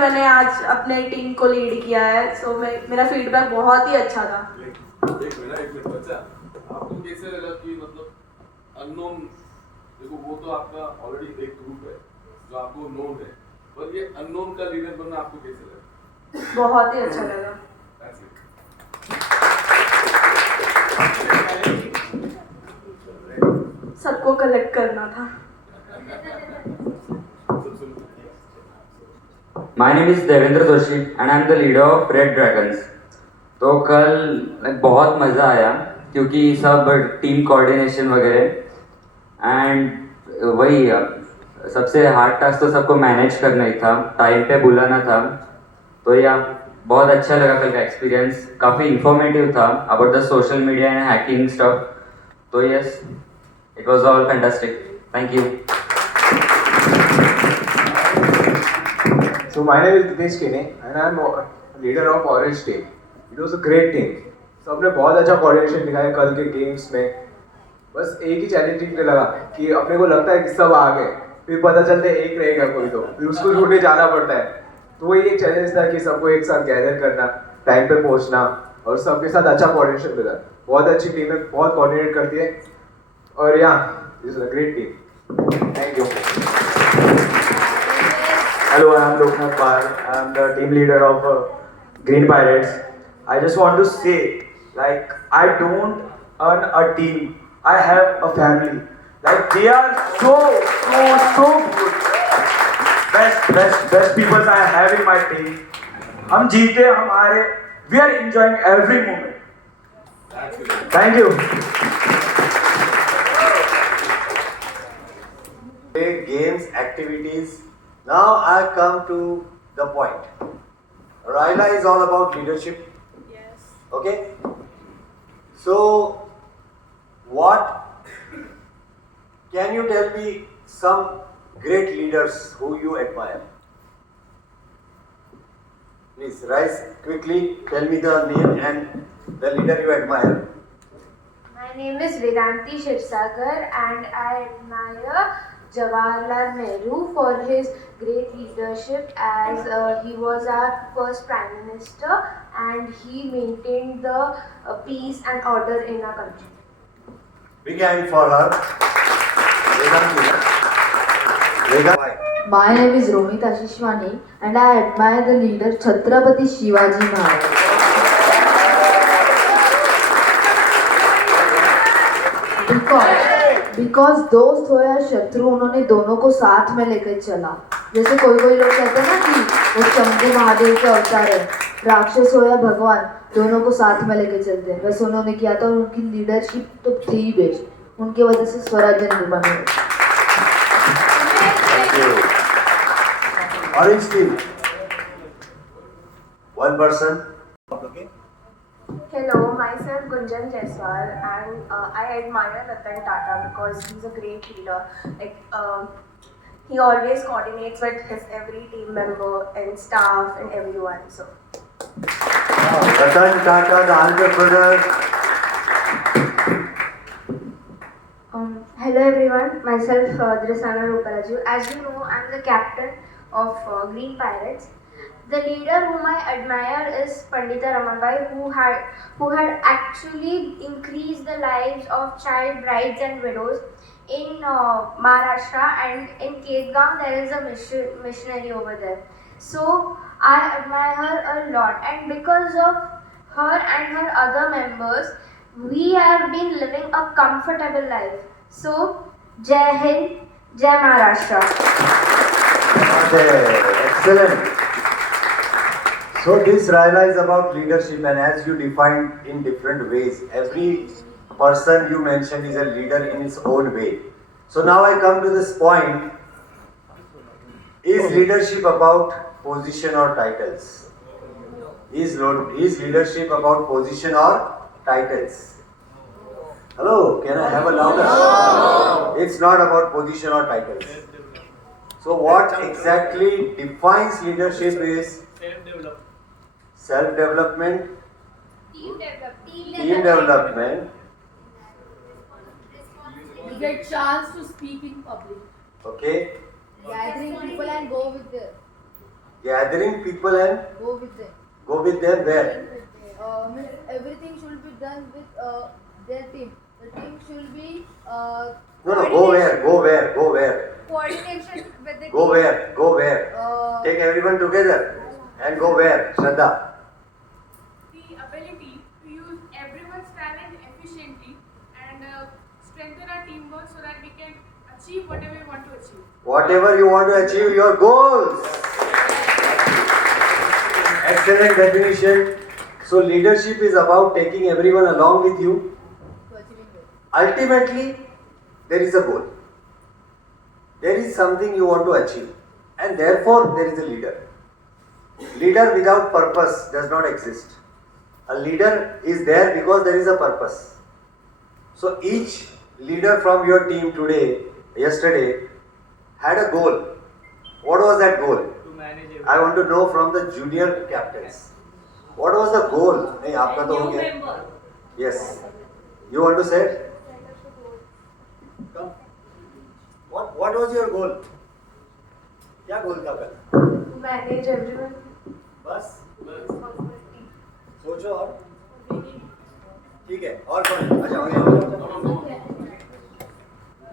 मैंने आज अपने टीम को लीड किया है, सो मेरा फीडबैक बहुत ही अच्छा था। एक मिनट बच्चा, आपको कैसे लगा कि मतलब अननोन, देखो वो तो आपका ऑलरेडी एक ग्रुप है जो आपको नोन है, पर ये अननोन का लीडर बनना आपको कैसे लगा? बहुत ही अच्छा लगा। सबको कलेक्ट करना था। My name is Devendra Joshi and I'm the leader of Red Dragons. तो कल बहुत मज़ा आया क्योंकि सब टीम कोऑर्डिनेशन वगैरह एंड वही सबसे हार्ड टास्क तो सबको मैनेज करना ही था, टाइम पे बुलाना था। तो यह बहुत अच्छा लगा कल का एक्सपीरियंस, काफ़ी इंफॉर्मेटिव था about the social media and hacking stuff. तो yes, it was all fantastic. Thank you. So my name is Dinesh Kene and I am leader of Orange team. It was a great team. सबने बहुत अच्छा coordination दिखाया कल के games में। बस एक ही चैलेंजिंग लगा कि अपने को लगता है कि सब आ गए, फिर पता चलता है एक रहेगा कोई, तो फिर उसको ढूंढने जाना पड़ता है। तो वही एक चैलेंज था कि सबको एक साथ गैदर करना, टाइम पे पहुंचना और सबके साथ अच्छा कोऑर्डिनेशन मिला। बहुत अच्छी टीम है, बहुत कोऑर्डिनेट करती है और this is a great team. Thank you. Hello, I am Loknath Pal. I am the team leader of Green Pirates. I just want to say, like, I don't earn a team. I have a family. Like, they are so good. Best people I have in my team. हम जीते हमारे. We are enjoying every moment. Thank you. Games, activities. Now I come to the point. Raila is all about leadership. Yes. Okay? So, can you tell me some great leaders who you admire? Please rise quickly, tell me the name and the leader you admire. My name is Vedanti Shivsagar and I admire Jawaharlal Nehru for his great leadership as he was our first Prime Minister and he maintained the peace and order in our country. Big hand for her. Vedanti. My name is Romit Ashishwani and I admire the leader Chhatrapati Shivaji Maharaj. Because दोस्त हो या शत्रु, उन्होंने दोनों को साथ में लेकर चला। जैसे कोई लोग कहते हैं ना कि वो शंभू महादेव के अवतार है, राक्षस हो या भगवान, दोनों को साथ में लेकर चलते हैं। वैसे उन्होंने किया था और उनकी लीडरशिप तो थी ही बेस्ट। उनके वजह से स्वराज्य निर्माण हुआ। Orange team. One person. Okay. Hello, myself Gunjan Jaiswal and I admire Ratan Tata because he's a great leader. He always coordinates with his every team member and staff and everyone. So. Ratan Tata, the entrepreneur. Hello everyone, myself Drisana Rupalaju. As you know, I am the captain of Green Pirates. The leader whom I admire is Pandita Ramanbai, who had actually increased the lives of child brides and widows in Maharashtra, and in Ketgam there is a missionary over there. So I admire her a lot, and because of her and her other members, we have been living a comfortable life. So Jai Hind, Jai Maharashtra. Okay, excellent. So this Raila is about leadership, and as you defined in different ways, every person you mentioned is a leader in his own way. So now I come to this point. Is leadership about position or titles? Is leadership about position or titles? Hello, can I have a louder? No. It's not about position or titles. So what exactly defines leadership is self-development, team development. You get chance to speak in public. Okay. Gathering people and go with the gathering people and Go with them. go with them where? Means everything should be done with their team. The team should be No, no, go where? Go where? Go where? coordination with the Go team. where? Go where? Take everyone together and go where? Shraddha. The ability to use everyone's talent efficiently and strengthen our teamwork so that we can achieve whatever we want to achieve. Whatever you want to achieve, your goals. Excellent definition. So leadership is about taking everyone along with you. to achieving it. Ultimately, there is a goal. There is something you want to achieve, and therefore there is a leader. Leader without purpose does not exist. A leader is there because there is a purpose. So each leader from your team today, yesterday, had a goal. What was that goal? To manage everything. I want to know from the junior captains. What was the goal? नहीं आपका तो हो गया. Yes. You want to say it? Come. What was your goal? क्या goal था आपका? Manage everyone. बस Responsibility. सोचो और ठीक है और कौन अच्छा हो गया.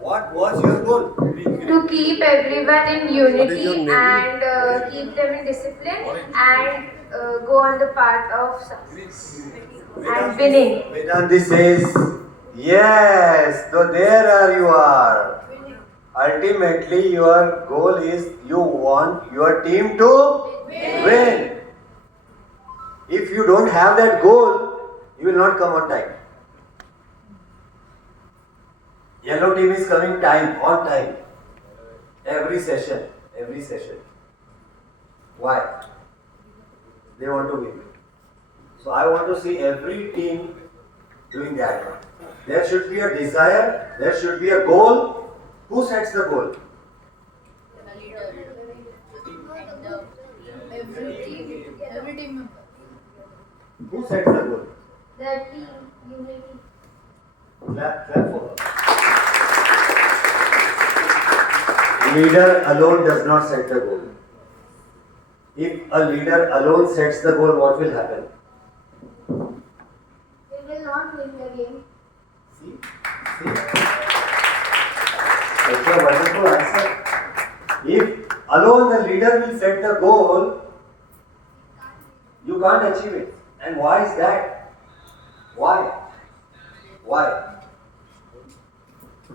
What was your goal? To keep everyone in unity and keep them in discipline and go on the path of success and winning. Vedanti says, yes, so there you are. Ultimately, your goal is you want your team to win. If you don't have that goal, you will not come on time. Yellow team is coming on time. Every session. Why? They want to win. So I want to see every team doing that. There should be a desire, there should be a goal. Who sets the goal? The leader. Every team member. Who sets the goal? The team unity. Clap for her. Leader alone does not set the goal. If a leader alone sets the goal, what will happen? They will not win the game. See? Such a wonderful answer. If alone the leader will set the goal, you can't achieve it. And why is that? Why?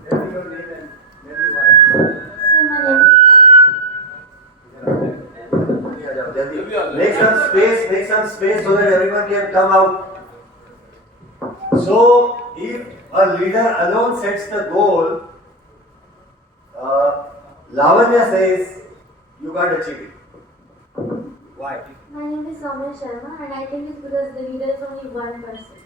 Tell me your name and tell me why. So my name Make some space so that everyone can come out. So, if a leader alone sets the goal, Lavanya says you can't achieve it. Why? My name is Soumya Sharma and I think it's because the leader is only one person.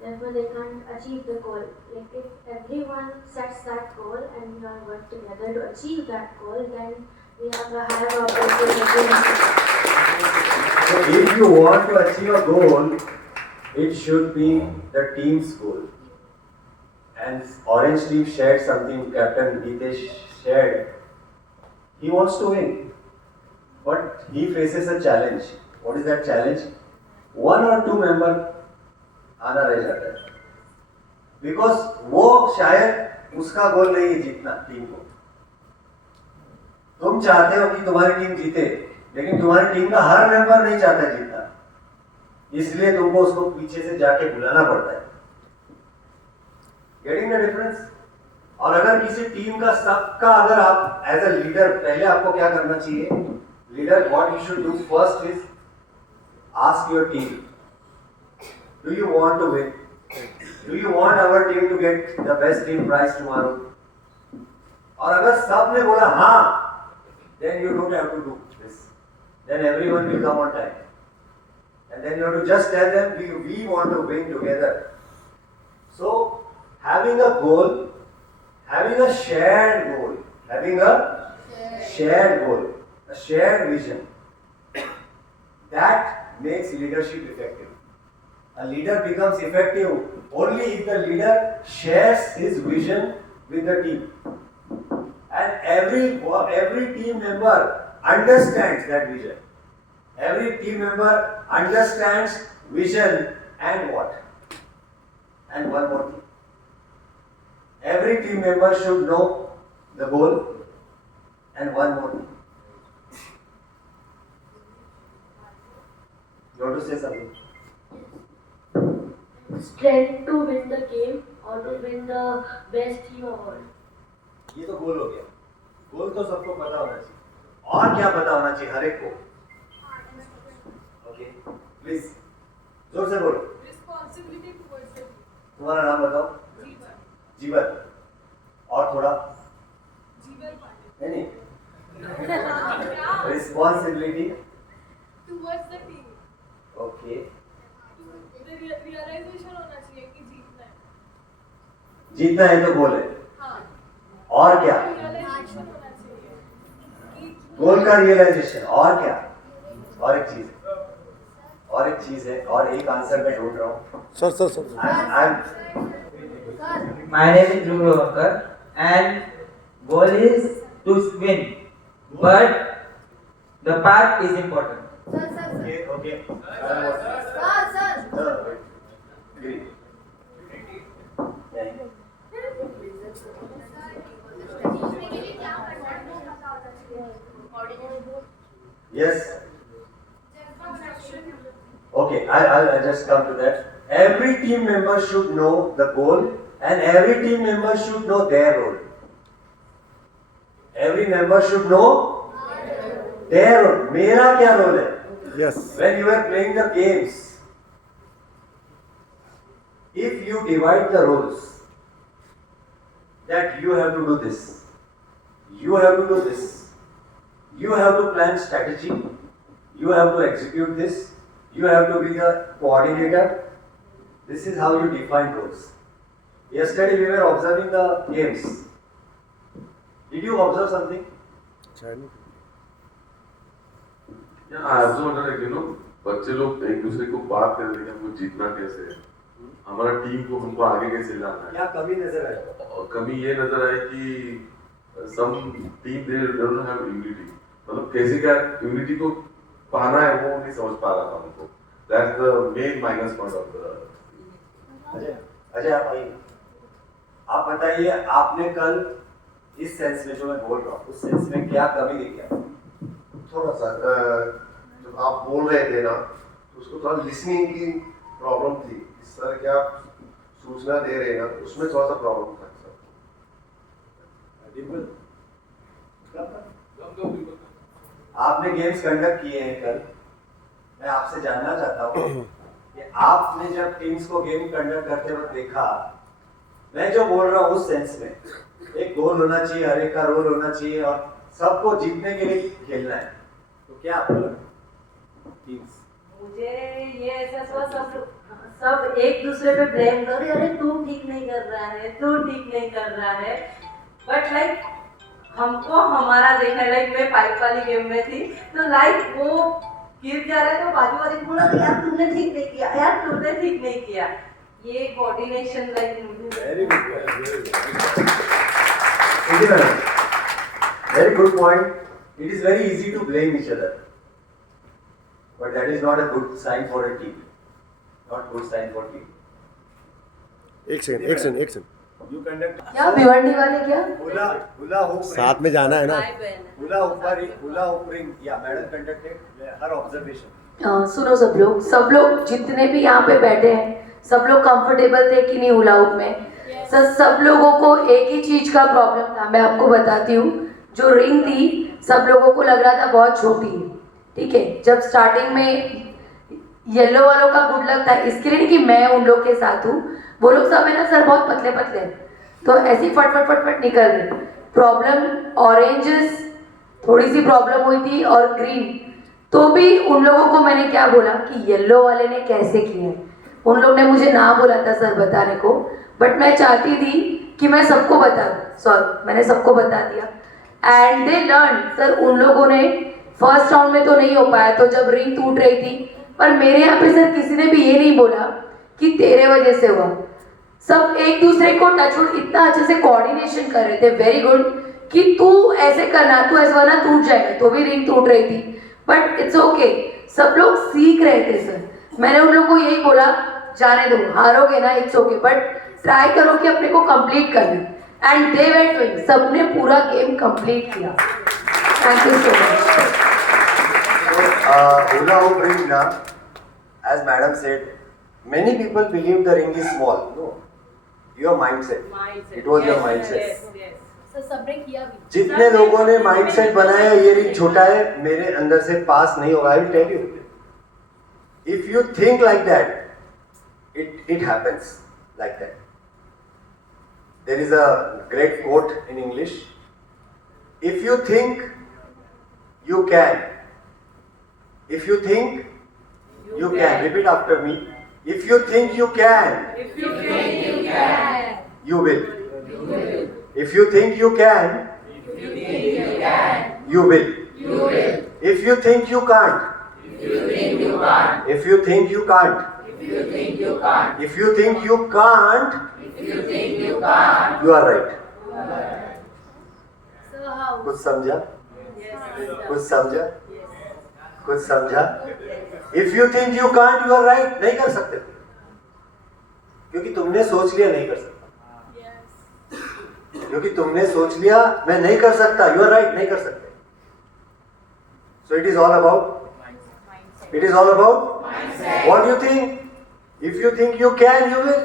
Therefore they can't achieve the goal. Like if everyone sets that goal and we all work together to achieve that goal, then we have a higher probability. So if you want to achieve a goal, it should be the team's goal. And Orange team shared something Captain Hitesh shared. He wants to win, but he faces a challenge. What is that challenge? One or two member आना रह जाता है. Because वो शायद उसका गोल नहीं है जीतना टीम को. तुम चाहते हो कि तुम्हारी टीम जीते, लेकिन तुम्हारी टीम का हर मेंबर नहीं चाहता जीतना, इसलिए तुमको उसको पीछे से जाके बुलाना पड़ता है. Getting the difference? और अगर किसी टीम का सबका अगर आप एज अ लीडर, पहले आपको क्या करना चाहिए? Leader what you should do first is ask your team, do you want to win? Do you want our team to get the best team prize tomorrow? और अगर सब ने बोला हाँ, then you don't have to do this. Then everyone will come on time. And then you have to just tell them we want to win together. So having a goal, having a shared goal, having a shared goal, a shared vision, that makes leadership effective. A leader becomes effective only if the leader shares his vision with the team. And every team member understands that vision. Every team member understands vision and what? And one more thing. Every team member should know the goal and one more thing. You want to say something? Strength to win the game or to win the best team of all. ये तो गोल हो गया. गोल तो सबको पता होना चाहिए. और क्या पता होना चाहिए हर एक को? ओके, प्लीज जोर से बोलो. Responsibility towards the team. तुम्हारा नाम बताओ. जीवन. जीवन. और थोड़ा जीवन पाटिल. नहीं. Responsibility. Towards the team. Okay. The realization होना चाहिए कि जीतना है. जीतना है तो गोल है. हाँ. और क्या? Realization होना चाहिए कि गोल का रियलाइजेशन. और क्या? और एक चीज है और एक आंसर मैं ढूंढ रहा हूँ. Sir My name is Dhruv Ravakar and goal is to win, but the path is important. Okay. Yes. Okay, I'll just come to that. Every team member should know the goal and every team member should know their role. Every member should know their role. मेरा क्या role है? Yes. When you are playing the games, if you divide the roles, that you have to do this, you have to do this, you have to plan strategy, you have to execute this, you have to be the coordinator. This is how you define roles. Yesterday we were observing the games. Did you observe something? Yeah, I also wonder, like, you know, बच्चे लोग एक दूसरे को बात कर रहे हैं हमको जीतना कैसे है, हमारा टीम को हमको आगे कैसे लाना है. क्या कमी नजर आई? और कमी ये नजर आई कि some team they don't have unity. मतलब कैसे क्या unity को पाना है वो नहीं समझ पा रहा था हमको. That's the main minus point of the. Ajay आप आइए. आप बताइए आपने कल इस सेंस में जो मैं बोल रहा हूँ उस सेंस में क्या कमी देखी आपने? थोड़ा सा जब आप बोल रहे थे ना तो उसको थोड़ा लिसनिंग की प्रॉब्लम थी. इस तरह क्या सूचना दे रहे हैं ना उसमें थोड़ा सा प्रॉब्लम था. आपने गेम्स कंडक्ट किए हैं कल. मैं आपसे जानना चाहता हूँ कि आपने जब टीम्स को गेम कंडक्ट करते वक्त देखा, मैं जो बोल रहा हूँ उस सेंस में एक गोल होना चाहिए, हर एक का रोल होना चाहिए और सबको जीतने के लिए खेलना है, तो क्या आपको लगा टीम्स? मुझे ये ऐसा हुआ सब एक दूसरे पे ब्लेम कर रहे, अरे तू ठीक नहीं कर रहा है, तू ठीक नहीं कर रहा है. बट लाइक हमको हमारा देखना है. लाइक मैं पाइप वाली गेम में थी तो लाइक वो गिर जा रहा है तो बाजू वाले को बोला यार तुमने ठीक नहीं किया, यार तुमने ठीक नहीं किया. ये coordination like very good point. It is very easy to blame each other, but that is not a good sign for a team. Not good sign for team. एक सेकंड. You conduct. क्या भिवंडी वाले क्या? Hula hoop साथ में जाना है ना. Hula hoop ring या मैडम कंडक्टेड हर ऑब्जर्वेशन. सुनो सब लोग जितने भी यहाँ पे बैठे हैं सब लोग कंफर्टेबल थे कि नहीं हुला हुप में? सब लोगों को एक ही चीज का प्रॉब्लम था. मैं आपको बताती हूँ. जो रिंग थी सब लोगों को लग रहा था बहुत छोटी. ठीक है, जब स्टार्टिंग में येलो वालों का गुड लक था, इसके लिए नहीं कि मैं उन लोग के साथ हूँ. वो लोग सब है ना सर बहुत पतले पतले, तो ऐसी फट निकल गई. प्रॉब्लम ऑरेंजेस थोड़ी सी प्रॉब्लम हुई थी और ग्रीन, तो भी उन लोगों को मैंने क्या बोला कि येलो वाले ने कैसे किया है. उन लोग ने मुझे ना बोला था सर बताने को, बट मैं चाहती थी कि मैं सबको बता दूँ. सॉरी, मैंने सबको बता दिया एंड दे लर्न. सर उन लोगों ने फर्स्ट राउंड में तो नहीं हो पाया, तो जब रिंग टूट रही थी, पर मेरे यहाँ पे सर किसी ने भी ये नहीं बोला कि तेरे वजह से हुआ. सब एक दूसरे को टचवुड इतना अच्छे से कोऑर्डिनेशन कर रहे थे. वेरी गुड कि तू ऐसे करना, तू ऐसे वाला टूट जाएगा, तो भी रिंग टूट रही थी. But it's okay. सब लोग सीख रहे थे सर. मैंने उन लोगों को यही बोला, जाने दो, हारोगे ना इट्स ओके, बट ट्राई करो कि अपने को कंप्लीट करना. एंड दे वेंट विन, सबने पूरा गेम कंप्लीट किया. Thank you so much. Hula hoop ring now, as madam said, many people believe the ring is small. No, your mindset. It was your mindset. Sir सबने किया भी. जितने लोगों ने mindset बनाया ये रिंग छोटा है, मेरे अंदर से पास नहीं होगा. I will tell you, if you think like that, it happens like that. There is a great quote in English: if you think you can, if you think you can, repeat after me. If you think you can, you will. If you think you can, you will. If you think you can't, if you think you can't, if you think you can't, you are right. कुछ समझा? कुछ समझा? कुछ समझा? If you think you can't, you are right. नहीं कर सकते, क्योंकि तुमने सोच लिया नहीं कर सकता. क्योंकि तुमने सोच लिया मैं नहीं कर सकता, you are right, नहीं कर सकते. So it is all about what you think. If you think you can, you will.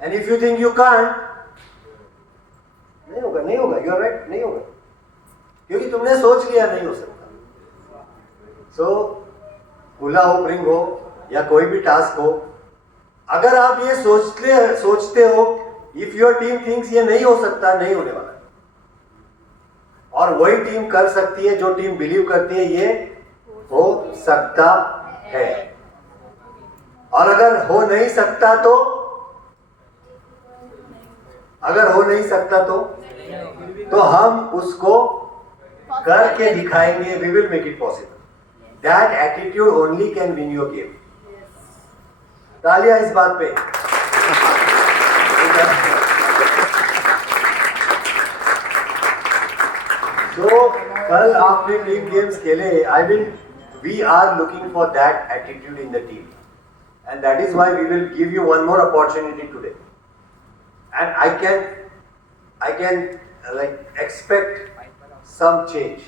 And if you think you can't, नहीं होगा, you are right, नहीं होगा, क्योंकि तुमने सोच लिया नहीं हो सकता. So हुला होप रिंग हो या कोई भी टास्क हो, अगर आप ये सोचते हो, इफ योर टीम थिंक्स ये नहीं हो सकता, नहीं होने वाला. और वही टीम कर सकती है जो टीम बिलीव करती है ये हो सकता है. और अगर हो नहीं सकता तो, तो हम उसको करके दिखाएंगे. We will make it possible. That attitude only can win your game. तालियां इस बात पे. तो कल आपने टीम गेम्स खेले. we are looking for that attitude in the team, and that is why we will give you one more opportunity today. And I can expect some change.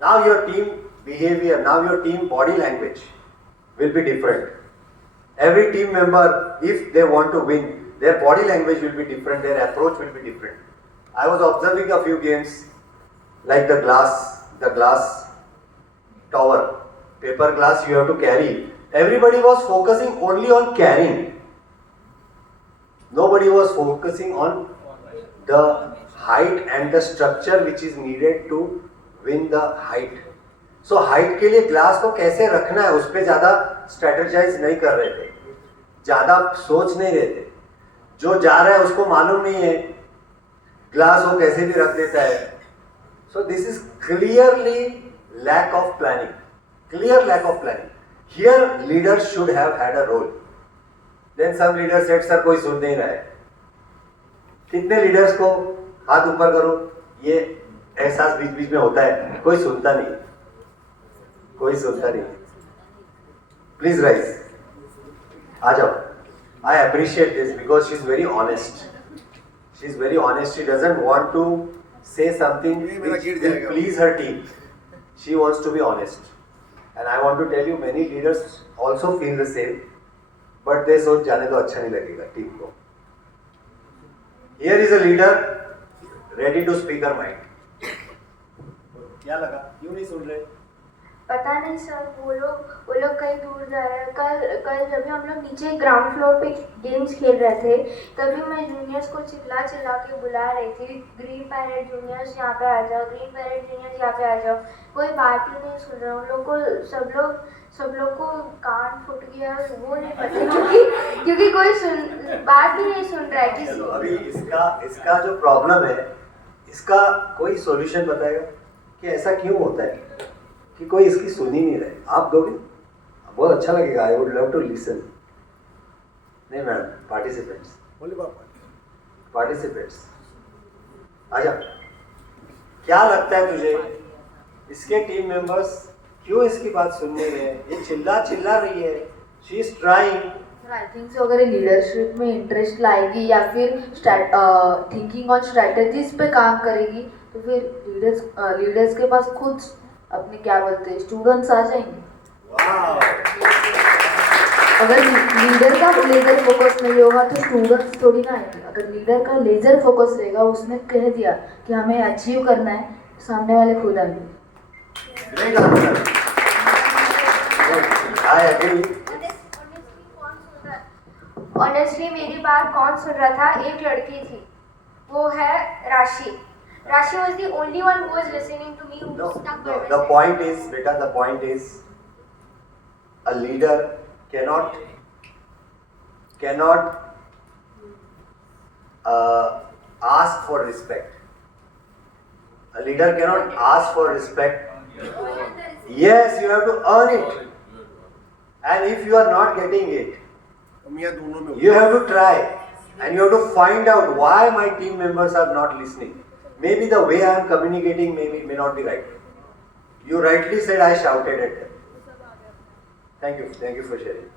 Now your team behavior, now your team body language will be different. Every team member, if they want to win, their body language will be different, their approach will be different. I was observing a few games like the glass tower, paper glass you have to carry. Everybody was focusing only on carrying. Nobody was focusing on the height and the structure which is needed to win the height. So height के लिए glass को कैसे रखना है उस पे ज़्यादा strategise नहीं कर रहे थे, ज़्यादा सोच नहीं रहे थे. जो जा रहा है उसको मालूम नहीं है ग्लास वो कैसे भी रख देता है. So this is clearly lack of planning. Clear lack of planning. Here leaders should have had a role. Then some leaders said, sir कोई सुन नहीं रहा है. कितने लीडर्स को हाथ ऊपर करो, ये एहसास बीच बीच में होता है, कोई सुनता नहीं, कोई सुनता नहीं. Please rise. आ जाओ. I appreciate this because she's very honest. She's very honest. She doesn't want to say something which will please her team. She wants to be honest. And I want to tell you, many leaders also feel the same, but they सोच जाने तो अच्छा नहीं लगेगा team को. Here is a leader ready to speak her mind. क्या लगा? क्यों नहीं सुन रहे? पता नहीं सर, वो लोग कहीं दूर जा रहे हैं. कल जब हम लोग नीचे ग्राउंड फ्लोर पे गेम्स खेल रहे थे, तभी मैं जूनियर्स को चिल्ला के बुला रही थी, ग्रीन पैरेट जूनियर्स यहाँ पे आ जाओ, ग्रीन पैरेट जूनियर्स यहाँ पे आ जाओ. कोई बात ही नहीं सुन रहे. उन लोग को सब लोग को कान फूट गया, वो नहीं पता क्योंकि कोई बात भी नहीं सुन रहा है किसी. अभी इसका जो प्रॉब्लम है, इसका कोई सॉल्यूशन बताएगा कि ऐसा क्यों होता है कि कोई इसकी सुन ही नहीं रहे. आप दोगे, बहुत अच्छा लगेगा. I would love to listen. नहीं मैडम, पार्टिसिपेंट्स आजा. क्या लगता है तुझे, इसके टीम मेंबर्स क्यों इसकी बात सुन नहीं रहे हैं? ये चिल्ला रही है. She is trying. I think so अगर लीडरशिप में इंटरेस्ट लाएगी या फिर थिंकिंग ऑन स्ट्रैटेजीज पे काम करेगी तो फिर लीडर्स के पास खुद अपने क्या बोलते हैं स्टूडेंट्स आ जाएंगे. अगर लीडर का लेजर फोकस नहीं होगा तो स्टूडेंट्स थोड़ी ना आएंगे. अगर लीडर का लेजर फोकस रहेगा, उसने कह दिया कि हमें अचीव करना है, सामने वाले खुद आएंगे. Great answer. I agree. Honestly मेरी बात कौन सुन रहा था? एक लड़की थी, वो है राशि. राशि was the only one who was listening to me, who No, was stuck by no. my The side. point is, beta, the point is, a leader cannot ask for respect. A leader cannot ask for respect. Yes, you have to earn it. And if you are not getting it, you have to try. And you have to find out why my team members are not listening. Maybe the way I am communicating may not be right. You rightly said I shouted at them. Thank you for sharing.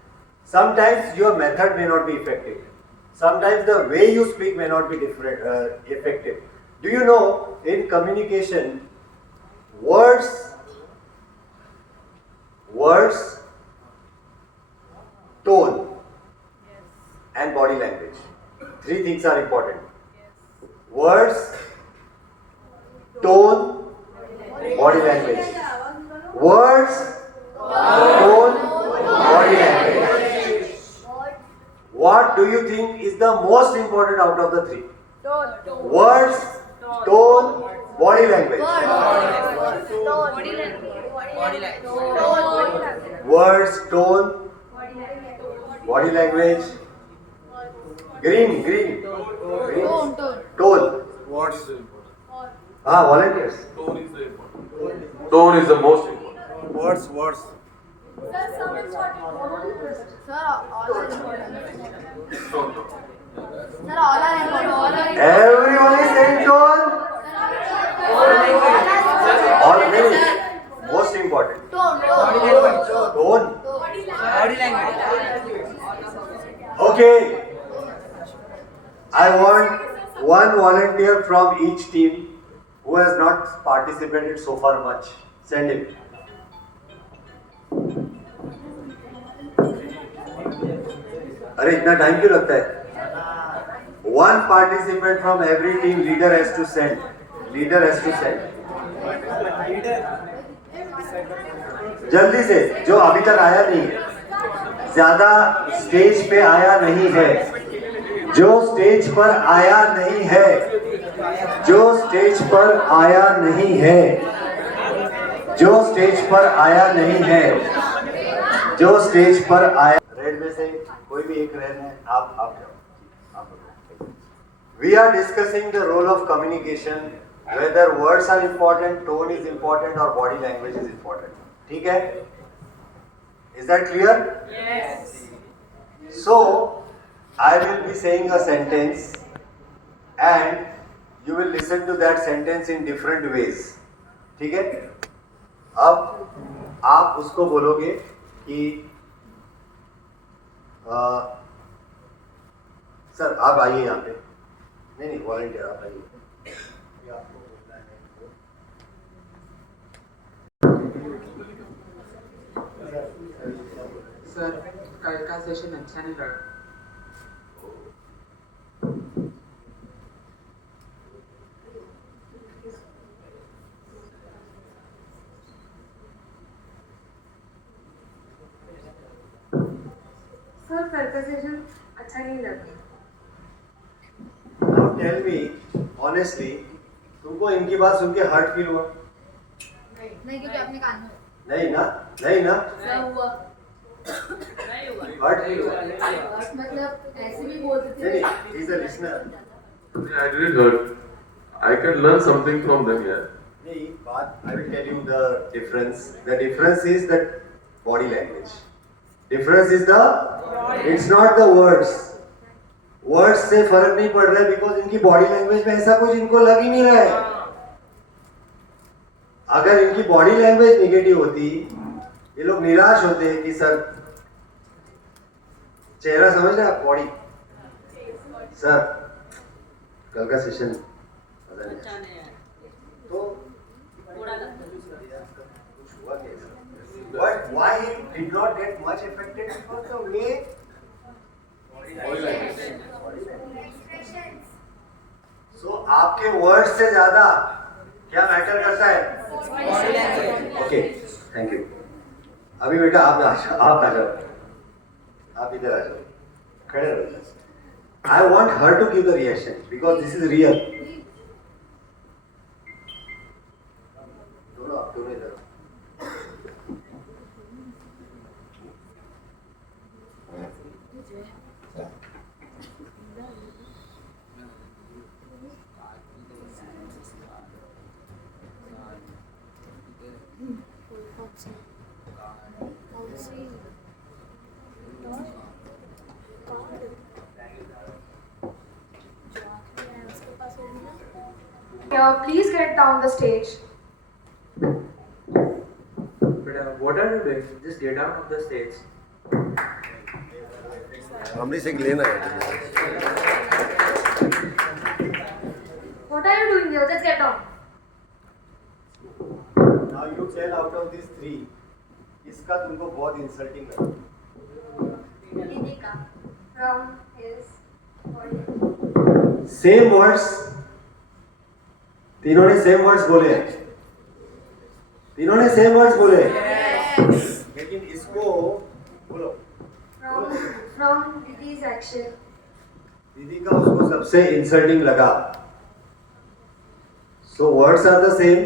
Sometimes your method may not be effective. Sometimes the way you speak may not be effective. Do you know, in communication, words, tone, and body language. 3 things are important. Words, tone, body language. Words, tone, body language. What do you think is the most important out of the 3? Words, tone, body language. Words, tone, body language. Green. Tone. What is the important? Volunteers. Tone is the important. Tone is the most important. Words. Everyone is saying tone. Most important. Tone. Okay. I want one volunteer from each team who has not participated so far much. Send him. अरे इतना time क्यों लगता है? One participant from every team leader has to send. जल्दी से, जो अभी तक आया नहीं है, ज्यादा स्टेज पे आया नहीं है, जो स्टेज पर आया नहीं है, रेड में से कोई भी एक रेड है, आप जाओ. We are discussing the role of communication, whether words are important, tone is important, or body language is important. ठीक है? Is that clear? Yes. So, I will be saying a sentence and you will listen to that sentence in different ways. ठीक है? अब आप उसको बोलोगे कि sir आप आइए यहाँ पे. नहीं वॉलंटियर आप आइए. सर कल का सेशन अच्छा नहीं लगा. सर कल का सेशन अच्छा नहीं लगा. Now tell me honestly, तुमको इनकी बात सुन के हर्ट फील हुआ? नहीं क्योंकि आपने कहा नहीं ना हुआ. हर्ट फील हुआ? मतलब ऐसे भी बोलते थे. नहीं, he is a listener. I didn't hurt. I can learn something from them, yeah. नहीं बात, I will tell you the difference. The difference is the body language. Difference is it's not the words. Words से फर्क नहीं पड़ रहा है because इनकी body language में ऐसा कुछ इनको लग ही नहीं रहा है. अगर इनकी बॉडी लैंग्वेज निगेटिव होती ये लोग निराश होते हैं कि सर, चेहरा समझ रहे आप, बॉडी, सर कल का सेशन मजा नहीं आया। तो कुछ हुआ कैसा? But why he did not get much affected? Because the way Body language. So आपके वर्ड से ज्यादा क्या मैटर करता है? Okay, thank you. अभी बेटा आप आ जाओ, आप इधर आ जाओ, खड़े रहो। I want her to give the reaction because this is real. दोनों आप दोनों इधर। Please get down the stage. But what are you doing? Just get out of the stage. हमने से लेना है। What are you doing here? Just get down. Now you tell out of these three, इसका तुमको बहुत insulting लगा। Ritika from his body. Same words, तीनों ने सेम वर्ड्स बोले हैं, तीनों ने सेम वर्ड्स बोले हैं, लेकिन इसको बोलो। From Didi's action. दीदी का उसको सबसे इंसल्टिंग लगा। So words are the same,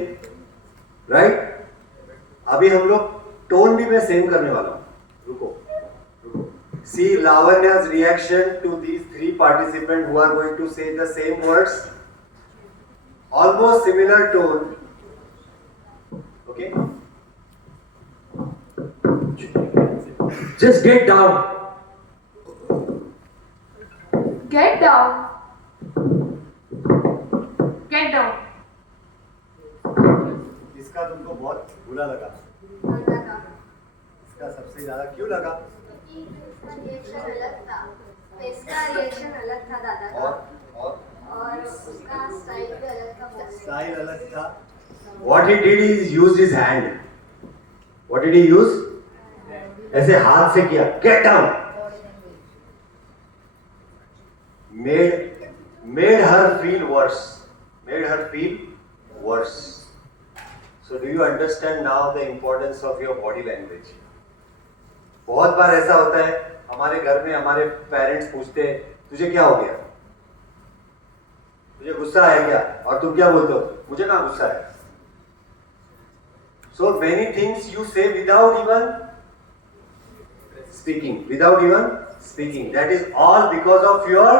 right? अभी हम लोग टोन भी मैं सेम करने वाला हूं। रुको, see Lavanya's reaction to these three participants who are going to say the same words, almost similar tone. Okay, Just get down. Get down. Get down. इसका तुमको बहुत बुरा लगा, इसका सबसे ज्यादा क्यों लगा? रिएक्शन अलग था, इसका रिएक्शन अलग था दादा का, और उसका स्टाइल भी अलग था। स्टाइल अलग था। What he did is used his hand. What did he use? ऐसे हाथ से किया, get down. Made her feel worse. Made her feel worse. So do you understand now the importance of your body language? बहुत बार ऐसा होता है, हमारे घर में हमारे पेरेंट्स पूछते हैं तुझे क्या हो गया, तुझे गुस्सा है क्या, और तुम क्या बोलते हो, मुझे कहाँ गुस्सा है। So many things you say without even speaking. That is all because of your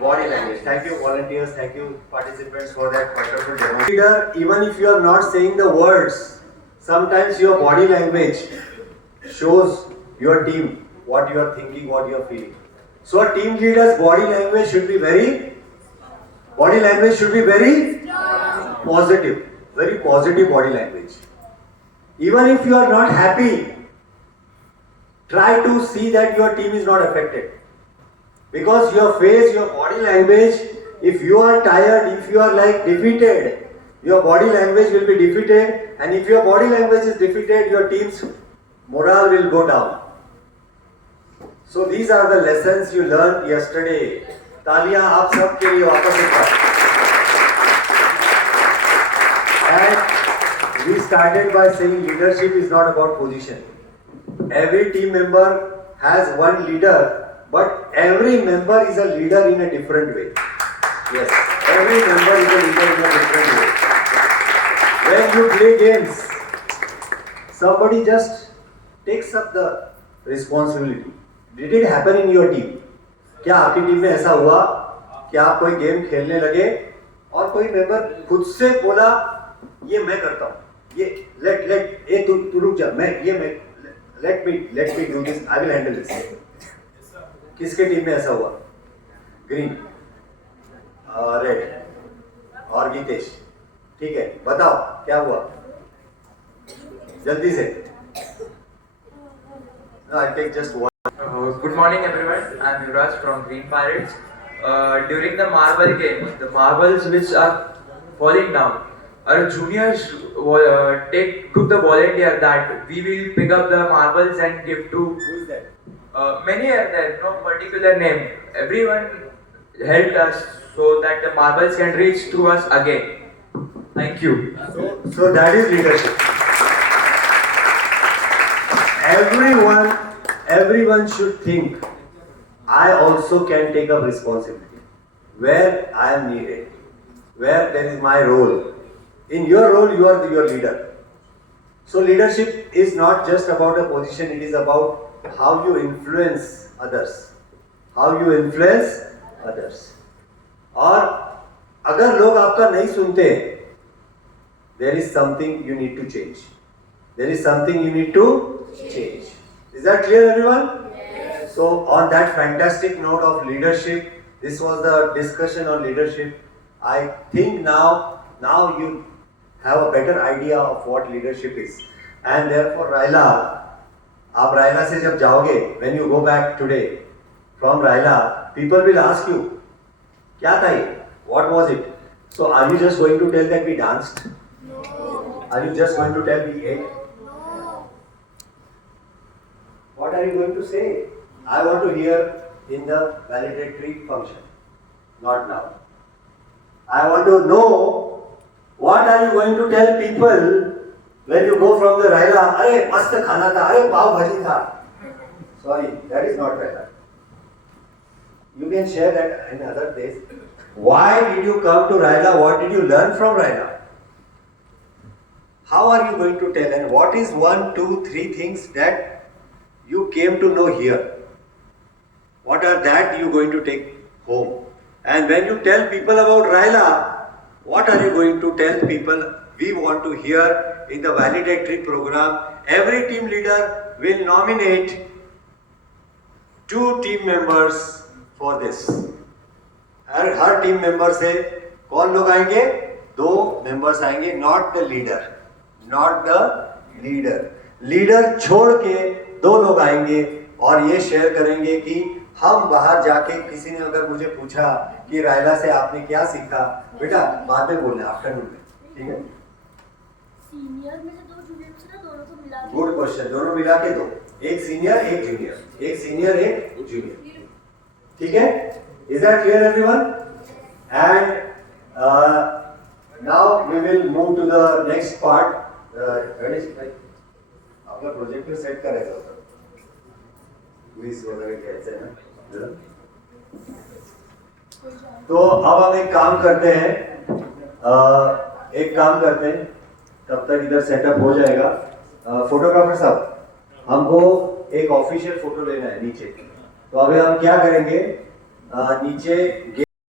body language. Thank you volunteers, thank you participants for that wonderful demo. Leader, even if you are not saying the words, sometimes your body language shows your team what you are thinking, what you are feeling. So a team leader's body language should be very positive, very positive body language. Even if you are not happy, try to see that your team is not affected. Because your face, your body language, if you are tired, if you are like defeated, your body language will be defeated, and if your body language is defeated, your team's morale will go down. So these are the lessons you learned yesterday. तालियां आप सब के लिए वापस एक बार. And we started by saying leadership is not about position. Every team member has one leader, but every member is a leader in a different way. Yes, every member is a leader in a different way. When you play games, somebody just takes up the responsibility. Did it happen in your team? क्या आपकी team में ऐसा हुआ कि आप कोई game खेलने लगे और कोई मेंबर खुद से बोला ये मैं करता हूँ, ये तू रुक जा, let me do this, I will handle this. किसके टीम में ऐसा हुआ? ग्रीन, रेड और गीतेश. ठीक है, बताओ क्या हुआ जल्दी से. No, I'll take just one. Good morning, everyone. I'm Yuvraj from Green Pirates. During the marble game, the marbles which are falling down, our juniors took the volunteer that we will pick up the marbles and give to. Who is that? Many are there, no particular name. Everyone helped us so that the marbles can reach to us again. Thank you. So that is leadership. Everyone should think, I also can take up responsibility. Where I am needed, where there is my role. In your role, you are your leader. So leadership is not just about a position, it is about how you influence others. How you influence others. और अगर लोग आपका नहीं सुनते, there is something you need to change. There is something you need to change. Is that clear, everyone? Yes. So on that fantastic note of leadership, this was the discussion on leadership. I think now you have a better idea of what leadership is. And therefore, Raila, आप रायला से जब जाओगे, when you go back today from Raila, people will ask you, क्या था ये? What was it? So are you just going to tell that we danced? No. Are you just going to tell we ate? No. What are you going to say? I want to hear in the valedictory function, not now. I want to know what are you going to tell people when you go from the Raila, अरे मस्त खाना था, अरे पाव भाजी था. Sorry, that is not Raila. You can share that in other days. Why did you come to Raila? What did you learn from Raila? How are you going to tell? And what is 1, 2, 3 things that you came to know here? What are that you going to take home? And when you tell people about Raila, what are you going to tell people? We want to hear in the valedictory program. Every team leader will nominate 2 team members for this. Her team member से कौन लोग आएंगे? 2 members आएंगे, not the leader. Leader छोड़ के 2 लोग आएंगे और ये शेयर करेंगे कि हम बाहर जाके, किसी ने अगर मुझे पूछा कि रायला से आपने क्या सीखा, बेटा बाद में बोलना, आफ्टरनून में, ठीक है? सीनियर में से 2 जूनियर से ना, दोनों को मिला के. Good question. दोनों मिला के 2, एक सीनियर एक जूनियर, एक सीनियर एक जूनियर, ठीक है? Is that clear, everyone? And now we will move to the next part. Ganesh, आपका प्रोजेक्टर सेट करेगा क्विज वगैरह कैसे है ना? तो अब हम एक काम करते हैं, तब तक इधर सेटअप हो जाएगा. फोटोग्राफर साहब, हमको एक ऑफिशियल फोटो लेना है नीचे. तो अभी हम क्या करेंगे, नीचे